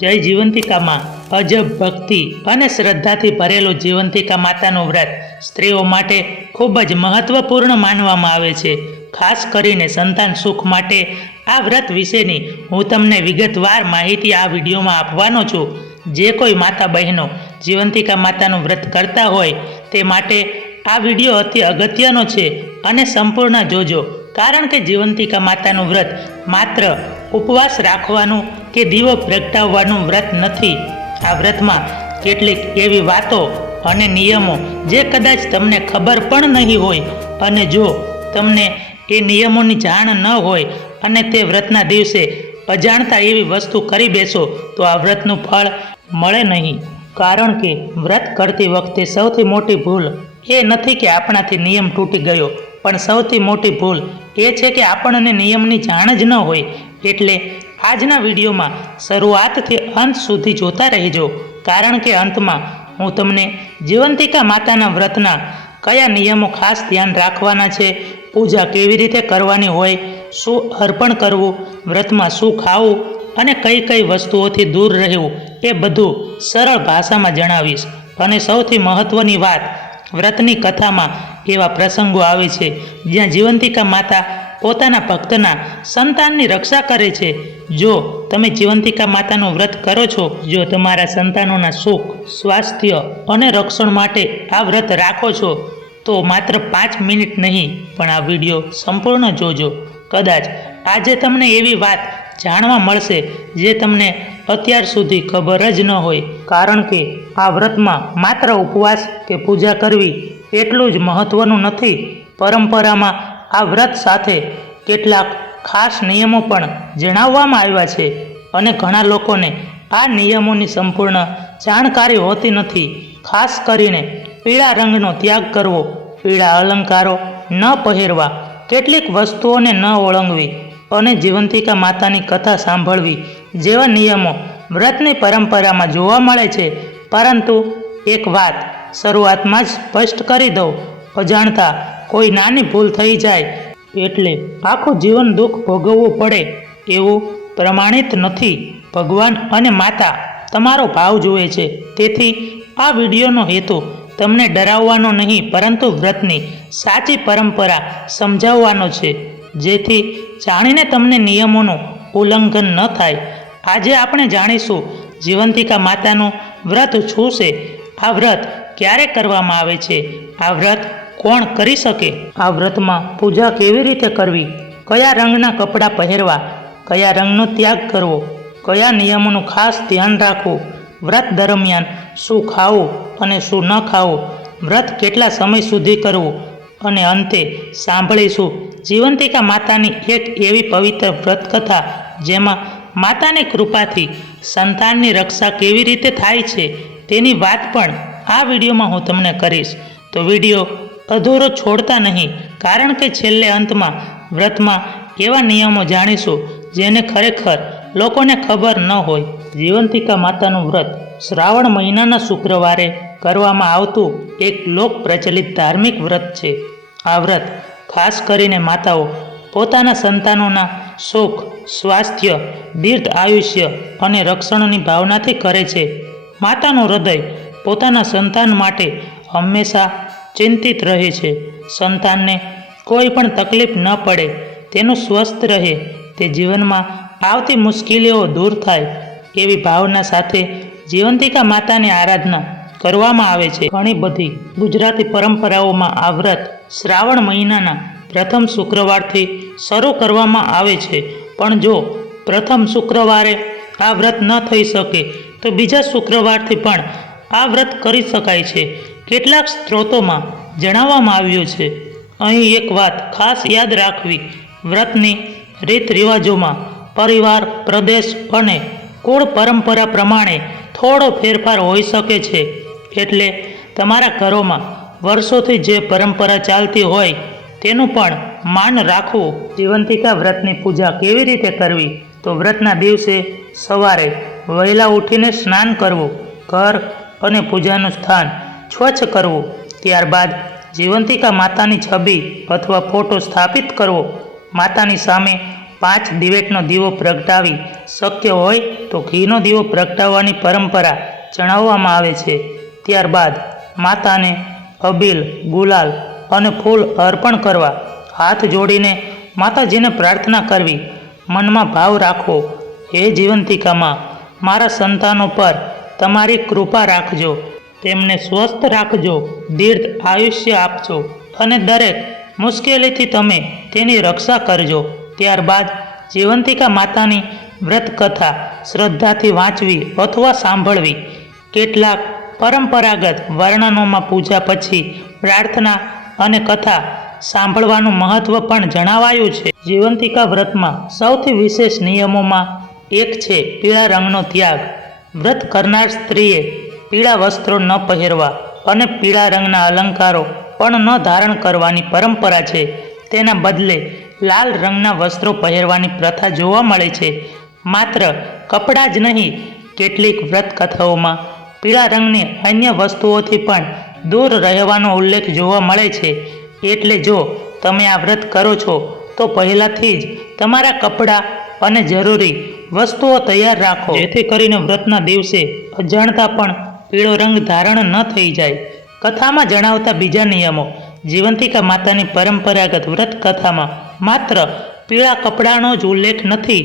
જય જીવંતિકા માં અજબ ભક્તિ અને શ્રદ્ધાથી ભરેલું જીવંતિકા માતાનું વ્રત સ્ત્રીઓ માટે ખૂબ જ મહત્વપૂર્ણ માનવામાં આવે છે. ખાસ કરીને સંતાન સુખ માટે આ વ્રત વિશેની હું તમને વિગતવાર માહિતી આ વિડીયોમાં આપવાનો છું. જે કોઈ માતા બહેનો જીવંતિકા માતાનું વ્રત કરતા હોય તે માટે આ વિડીયો અતિ અગત્યનો છે અને સંપૂર્ણ જોજો, કારણ કે જીવંતિકા માતાનું વ્રત માત્ર ઉપવાસ રાખવાનું કે દીવો પ્રગટાવવાનું વ્રત નથી. આ વ્રતમાં કેટલીક એવી વાતો અને નિયમો જે કદાચ તમને ખબર પણ નહીં હોય, અને જો તમને એ નિયમોની જાણ ન હોય અને તે વ્રતના દિવસે અજાણતા એવી વસ્તુ કરી બેસો તો આ વ્રતનું ફળ મળે નહીં. કારણ કે વ્રત કરતી વખતે સૌથી મોટી ભૂલ એ નથી કે આપણાથી નિયમ તૂટી ગયો, પણ સૌથી મોટી ભૂલ એ છે કે આપણને નિયમની જાણ જ ન હોય. એટલે આજના વિડીયોમાં શરૂઆતથી અંત સુધી જોતા રહેજો, કારણ કે અંતમાં હું તમને જીવંતિકા માતાના વ્રતના કયા નિયમો ખાસ ધ્યાન રાખવાના છે, પૂજા કેવી રીતે કરવાની હોય, શું અર્પણ કરવું, વ્રતમાં શું ખાવું અને કઈ કઈ વસ્તુઓથી દૂર રહેવું એ બધું સરળ ભાષામાં જણાવીશ. અને સૌથી મહત્ત્વની વાત, વ્રતની કથામાં એવા પ્રસંગો આવે છે જ્યાં જીવંતિકા માતા પોતાના ભક્તના સંતાનની રક્ષા કરે છે. જો તમે જીવંતિકા માતાનું વ્રત કરો છો, જો તમારા સંતાનોના સુખ, સ્વાસ્થ્ય અને રક્ષણ માટે આ વ્રત રાખો છો, તો માત્ર 5 મિનિટ નહીં પણ આ વિડીયો સંપૂર્ણ જોજો. કદાચ આજે તમને એવી વાત જાણવા મળશે જે તમને અત્યાર સુધી ખબર જ ન હોય. કારણ કે આ વ્રતમાં માત્ર ઉપવાસ કે પૂજા કરવી એટલું જ મહત્ત્વનું નથી. પરંપરામાં આ વ્રત સાથે કેટલાક ખાસ નિયમો પણ જણાવવામાં આવ્યા છે, અને ઘણા લોકોને આ નિયમોની સંપૂર્ણ જાણકારી હોતી નથી. ખાસ કરીને પીળા રંગનો ત્યાગ કરવો, પીળા અલંકારો ન પહેરવા, કેટલીક વસ્તુઓને ન ઓળંગવી અને જીવંતિકા માતાની કથા સાંભળવી જેવા નિયમો વ્રતની પરંપરામાં જોવા મળે છે. પરંતુ એક વાત શરૂઆતમાં જ સ્પષ્ટ કરી દઉં, અજાણતા કોઈ નાની ભૂલ થઈ જાય એટલે આખું જીવન દુઃખ ભોગવવું પડે એવું પ્રમાણિત નથી. ભગવાન અને માતા તમારો ભાવ જુએ છે. તેથી આ વિડીયોનો હેતુ તમને ડરાવવાનો નહીં, પરંતુ વ્રતની સાચી પરંપરા સમજાવવાનો છે, જેથી જાણીને તમને નિયમોનું ઉલ્લંઘન ન થાય. આજે આપણે જાણીશું જીવંતિકા માતાનું વ્રત શું છે, આ વ્રત ક્યારે કરવામાં આવે છે, આ વ્રત કોણ કરી શકે, આ વ્રતમાં પૂજા કેવી રીતે કરવી, કયા રંગના કપડાં પહેરવા, કયા રંગનો ત્યાગ કરવો, કયા નિયમોનું ખાસ ધ્યાન રાખવું, વ્રત દરમિયાન શું ખાવું અને શું ન ખાવું, વ્રત કેટલા સમય સુધી કરવું, અને અંતે સાંભળીશું જીવંતિકા માતાની એક એવી પવિત્ર વ્રત કથા જેમાં માતાની કૃપાથી સંતાનની રક્ષા કેવી રીતે થાય છે તેની વાત પણ આ વિડીયોમાં હું તમને કરીશ. તો વિડીયો અધૂરો છોડતા નહીં, કારણ કે છેલ્લે અંતમાં વ્રતમાં એવા નિયમો જાણીશું જેને ખરેખર લોકોને ખબર ન હોય. જીવંતિકા માતાનું વ્રત શ્રાવણ મહિનાના શુક્રવારે કરવામાં આવતું એક લોક પ્રચલિત ધાર્મિક વ્રત છે. આ વ્રત ખાસ કરીને માતાઓ પોતાના સંતાનોના સુખ, સ્વાસ્થ્ય, દીર્ઘ આયુષ્ય અને રક્ષણની ભાવનાથી કરે છે. માતાનું હૃદય પોતાના સંતાન માટે હંમેશા ચિંતિત રહે છે. સંતાનને કોઈ પણ તકલીફ ન પડે, તેનું સ્વસ્થ રહે, તે જીવનમાં આવતી મુશ્કેલીઓ દૂર થાય, એવી ભાવના સાથે જીવંતિકા માતાની આરાધના કરવામાં આવે છે. ઘણી બધી ગુજરાતી પરંપરાઓમાં આ વ્રત શ્રાવણ મહિનાના પ્રથમ શુક્રવારથી શરૂ કરવામાં આવે છે, પણ જો પ્રથમ શુક્રવારે આ વ્રત ન થઈ શકે તો બીજા શુક્રવારથી પણ આ વ્રત કરી શકાય છે. કેટલાક સ્ત્રોતોમાં જણાવવામાં આવ્યું છે. અહીં એક વાત ખાસ યાદ રાખવી, વ્રતની રીત રિવાજોમાં પરિવાર, પ્રદેશ અને કુળ પરંપરા પ્રમાણે થોડો ફેરફાર હોઈ શકે છે. એટલે તમારા ઘરોમાં વર્ષોથી જે પરંપરા ચાલતી હોય તેનું પણ માન રાખવું. જીવંતિકા વ્રતની પૂજા કેવી રીતે કરવી, તો વ્રતના દિવસે સવારે વહેલા ઉઠીને સ્નાન કરવું, ઘર અને પૂજાનું સ્થાન સ્વચ્છ કરવું, ત્યારબાદ જીવંતિકા માતાની છબી અથવા ફોટો સ્થાપિત કરવો, માતાની સામે 5 દિવેટનો દીવો પ્રગટાવી, શક્ય હોય તો ઘીનો દીવો પ્રગટાવવાની પરંપરા જણાવવામાં આવે છે. ત્યારબાદ માતાને અબીલ, ગુલાલ અને ફૂલ અર્પણ કરવા, હાથ જોડીને માતાજીને પ્રાર્થના કરવી, મનમાં ભાવ રાખવો, હે જીવંતિકામાં, મારા સંતાનો પર તમારી કૃપા રાખજો, તેમને સ્વસ્થ રાખજો, દીર્ઘ આયુષ્ય આપજો અને દરેક મુશ્કેલીથી તમે તેની રક્ષા કરજો. ત્યારબાદ જીવંતિકા માતાની વ્રત કથા શ્રદ્ધાથી વાંચવી અથવા સાંભળવી. કેટલાક પરંપરાગત વર્ણનોમાં પૂજા પછી પ્રાર્થના અને કથા સાંભળવાનું મહત્વ પણ જણાવાયું છે. જીવંતિકા વ્રતમાં સૌથી વિશેષ નિયમોમાં એક છે પીળા રંગનો ત્યાગ. વ્રત કરનાર સ્ત્રીએ પીળા વસ્ત્રો ન પહેરવા અને પીળા રંગના અલંકારો પણ ન ધારણ કરવાની પરંપરા છે. તેના બદલે લાલ રંગના વસ્ત્રો પહેરવાની પ્રથા જોવા મળે છે. માત્ર કપડાં જ નહીં, કેટલીક વ્રત કથાઓમાં પીળા રંગની અન્ય વસ્તુઓથી પણ દૂર રહેવાનો ઉલ્લેખ જોવા મળે છે. એટલે જો તમે આ વ્રત કરો છો તો પહેલાંથી જ તમારા કપડાં અને જરૂરી વસ્તુઓ તૈયાર રાખો, જેથી કરીને વ્રતના દિવસે અજાણતા પણ પીળો રંગ ધારણ ન થઈ જાય. કથામાં જણાવતા બીજા નિયમો. જીવંતિકા માતાની પરંપરાગત વ્રત કથામાં માત્ર પીળા કપડાનો જ ઉલ્લેખ નથી.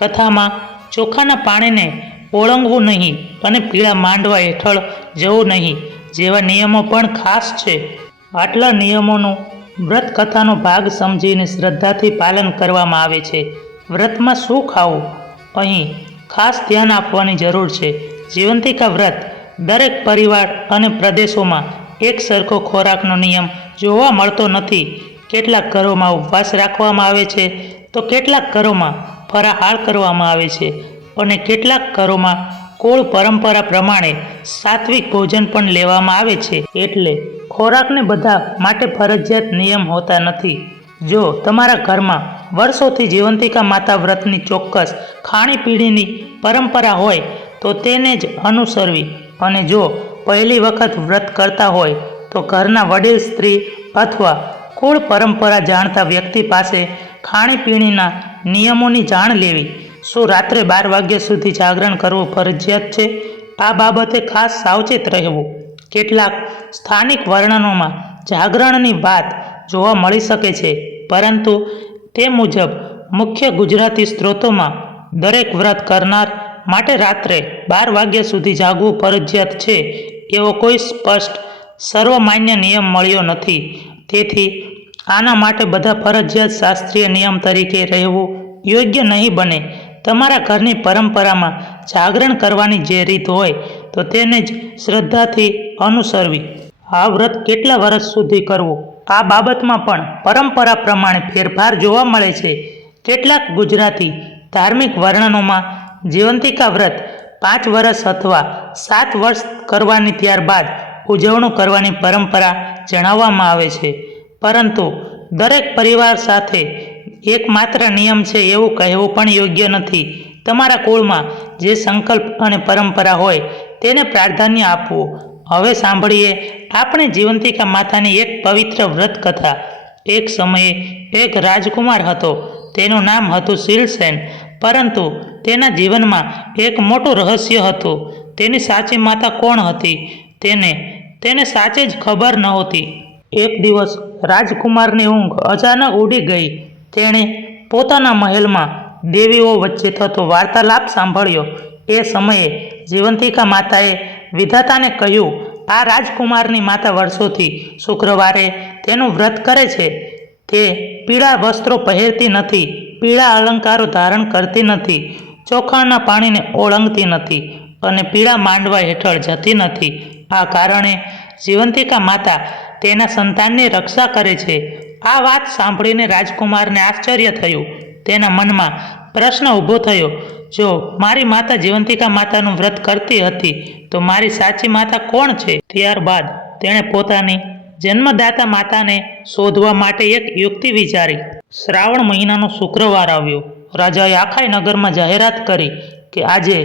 કથામાં ચોખાના પાણીને ઓળંગવું નહીં અને પીળા માંડવા હેઠળ જવું નહીં જેવા નિયમો પણ ખાસ છે. આટલા નિયમોનું વ્રત કથાનો ભાગ સમજીને શ્રદ્ધાથી પાલન કરવામાં આવે છે. વ્રતમાં શું ખાવું, અહીં ખાસ ધ્યાન આપવાની જરૂર છે. જીવંતિકા વ્રત દરેક પરિવાર અને પ્રદેશોમાં એક સરખો ખોરાકનો નિયમ જોવા મળતો નથી. કેટલાક ઘરોમાં ઉપવાસ રાખવામાં આવે છે તો કેટલાક ઘરોમાં ફરાહાર કરવામાં આવે છે અને કેટલાક ઘરોમાં કુળ પરંપરા પ્રમાણે સાત્વિક ભોજન પણ લેવામાં આવે છે. એટલે ખોરાકને બધા માટે ફરજિયાત નિયમ હોતા નથી. જો તમારા ઘરમાં વર્ષોથી જીવંતિકા માતા વ્રતની ચોક્કસ ખાણીપીણીની પરંપરા હોય તો તેને જ અનુસરવી, અને જો પહેલી વખત વ્રત કરતા હોય તો ઘરના વડીલ સ્ત્રી અથવા કુળ પરંપરા જાણતા વ્યક્તિ પાસે ખાણીપીણીના નિયમોની જાણ લેવી. શું રાત્રે 12 વાગ્યા સુધી જાગરણ કરવું ફરજિયાત છે? આ બાબતે ખાસ સાવચેત રહેવું. કેટલાક સ્થાનિક વર્ણનોમાં જાગરણની વાત જોવા મળી શકે છે, પરંતુ તે મુજબ મુખ્ય ગુજરાતી સ્ત્રોતોમાં દરેક વ્રત કરનાર માટે રાત્રે 12 વાગ્યા સુધી જાગવું ફરજિયાત છે એવો કોઈ સ્પષ્ટ સર્વમાન્ય નિયમ મળ્યો નથી. તેથી આના માટે બધા ફરજિયાત શાસ્ત્રીય નિયમ તરીકે રહેવું યોગ્ય નહીં બને. તમારા ઘરની પરંપરામાં જાગરણ કરવાની જે રીત હોય તો તેને જ શ્રદ્ધાથી અનુસરવી. આ વ્રત કેટલા વર્ષ સુધી કરવું, આ બાબતમાં પણ પરંપરા પ્રમાણે ફેરફાર જોવા મળે છે. કેટલાક ગુજરાતી ધાર્મિક વર્ણનોમાં જીવંતિકા વ્રત 5 વર્ષ અથવા 7 વર્ષ કરવાની ત્યારબાદ ઉજવણું કરવાની પરંપરા જણાવવામાં આવે છે. પરંતુ દરેક પરિવાર સાથે એકમાત્ર નિયમ છે એવું કહેવું પણ યોગ્ય નથી. તમારા કુળમાં જે સંકલ્પ અને પરંપરા હોય તેને પ્રાધાન્ય આપવું. હવે સાંભળીએ આપણે જીવંતિકા માતાની એક પવિત્ર વ્રત કથા. એક સમયે એક રાજકુમાર હતો. તેનું નામ હતું શીલસેન. પરંતુ તેના જીવનમાં એક મોટું રહસ્ય હતું. તેની સાચી માતા કોણ હતી તેને સાચે જ ખબર નહોતી. એક દિવસ રાજકુમારની ઊંઘ અચાનક ઉડી ગઈ. તેણે પોતાના મહેલમાં દેવીઓ વચ્ચે થતો વાર્તાલાપ સાંભળ્યો. એ સમયે જીવંતિકા માતાએ વિધાતાને કહ્યું, આ રાજકુમારની માતા વર્ષોથી શુક્રવારે તેનું વ્રત કરે છે. તે પીળા વસ્ત્રો પહેરતી નથી, પીળા અલંકારો ધારણ કરતી નથી, ચોખાના પાણીને ઓળંગતી નથી અને પીળા માંડવા હેઠળ જતી નથી. આ કારણે જીવંતિકા માતા તેના સંતાનની રક્ષા કરે છે. આ વાત સાંભળીને રાજકુમારને આશ્ચર્ય થયું. તેના મનમાં પ્રશ્ન ઊભો થયો, જો મારી માતા જીવંતિકા માતાનું વ્રત કરતી હતી તો મારી સાચી માતા કોણ છે? ત્યારબાદ તેણે પોતાની જન્મદાતા માતાને શોધવા માટે એક યુક્તિ વિચારી. શ્રાવણ મહિનાનો શુક્રવાર આવ્યો. રાજાએ આખા નગરમાં જાહેરાત કરી કે આજે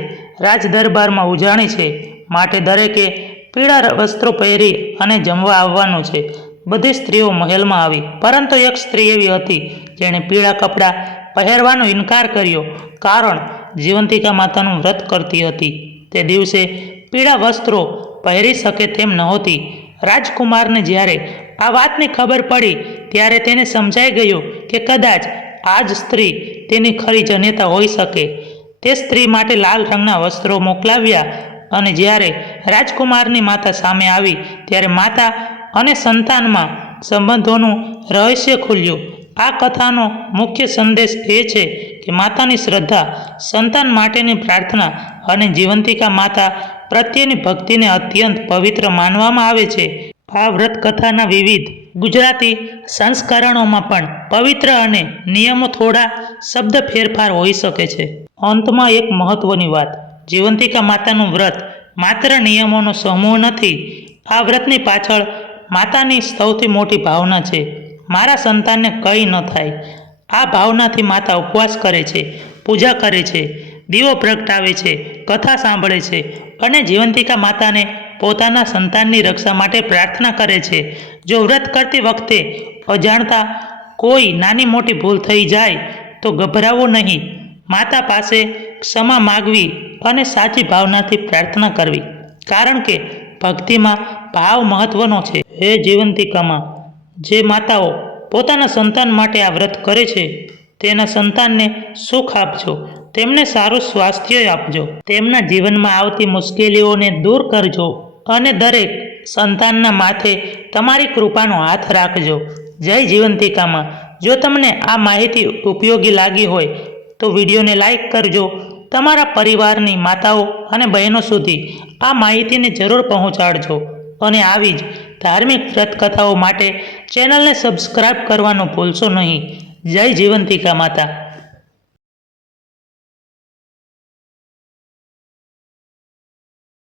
રાજ દરબારમાં ઉજાણી છે, માટે દરેકે પીળા વસ્ત્રો પહેરી અને જમવા આવવાનું છે. બધી સ્ત્રીઓ મહેલમાં આવી, પરંતુ એક સ્ત્રી એવી હતી જેણે પીળા કપડાં પહેરવાનો ઇનકાર કર્યો, કારણ જીવંતિકા માતાનું વ્રત કરતી હતી. તે દિવસે પીળા વસ્ત્રો પહેરી શકે તેમ નહોતી. રાજકુમારને જ્યારે આ વાતની ખબર પડી ત્યારે તેને સમજાઈ ગયું કે કદાચ આ જ સ્ત્રી તેની ખરી જનેતા હોઈ શકે. તે સ્ત્રી માટે લાલ રંગના વસ્ત્રો મોકલાવ્યા અને જ્યારે રાજકુમારની માતા સામે આવી ત્યારે માતા અને સંતાનમાં સંબંધોનું રહસ્ય ખુલ્યું. આ કથાનો મુખ્ય સંદેશ એ છે કે માતાની શ્રદ્ધા, સંતાન માટેની પ્રાર્થના અને જીવંતિકા માતા પ્રત્યેની ભક્તિને અત્યંત પવિત્ર માનવામાં આવે છે. આ વ્રત કથાના વિવિધ ગુજરાતી સંસ્કરણોમાં પણ પવિત્ર અને નિયમો થોડા શબ્દ ફેરફાર હોઈ શકે છે. અંતમાં એક મહત્વની વાત, જીવંતિકા માતાનું વ્રત માત્ર નિયમોનો સમૂહ નથી. આ વ્રતની પાછળ માતાની સૌથી મોટી ભાવના છે, મારા સંતાનને કંઈ ન થાય. આ ભાવનાથી માતા ઉપવાસ કરે છે, પૂજા કરે છે, દીવો પ્રગટાવે છે, કથા સાંભળે છે અને જીવંતિકા માતાને પોતાના સંતાનની રક્ષા માટે પ્રાર્થના કરે છે. જો વ્રત કરતી વખતે અજાણતા કોઈ નાની મોટી ભૂલ થઈ જાય તો ગભરાવું નહીં. માતા પાસે ક્ષમા માગવી અને સાચી ભાવનાથી પ્રાર્થના કરવી, કારણ કે ભક્તિમાં ભાવ મહત્વનો છે. હે જીવંતિકામાં, જે માતાઓ પોતાના સંતાન માટે આ વ્રત કરે છે તેના સંતાનને સુખ આપજો, તેમને સારું સ્વાસ્થ્ય આપજો, તેમના જીવનમાં આવતી મુશ્કેલીઓને દૂર કરજો અને દરેક સંતાનના માથે તમારી કૃપાનો હાથ રાખજો. જય જીવંતિકામાં. જો તમને આ માહિતી ઉપયોગી લાગી હોય તો વિડીયોને લાઈક કરજો. તમારા પરિવારની માતાઓ અને બહેનો સુધી આ માહિતીને જરૂર પહોંચાડજો અને આવી જ ધાર્મિક વ્રત કથાઓ માટે ચેનલને સબસ્ક્રાઈબ કરવાનું ભૂલશો નહીં. જય જીવંતિકા માતા.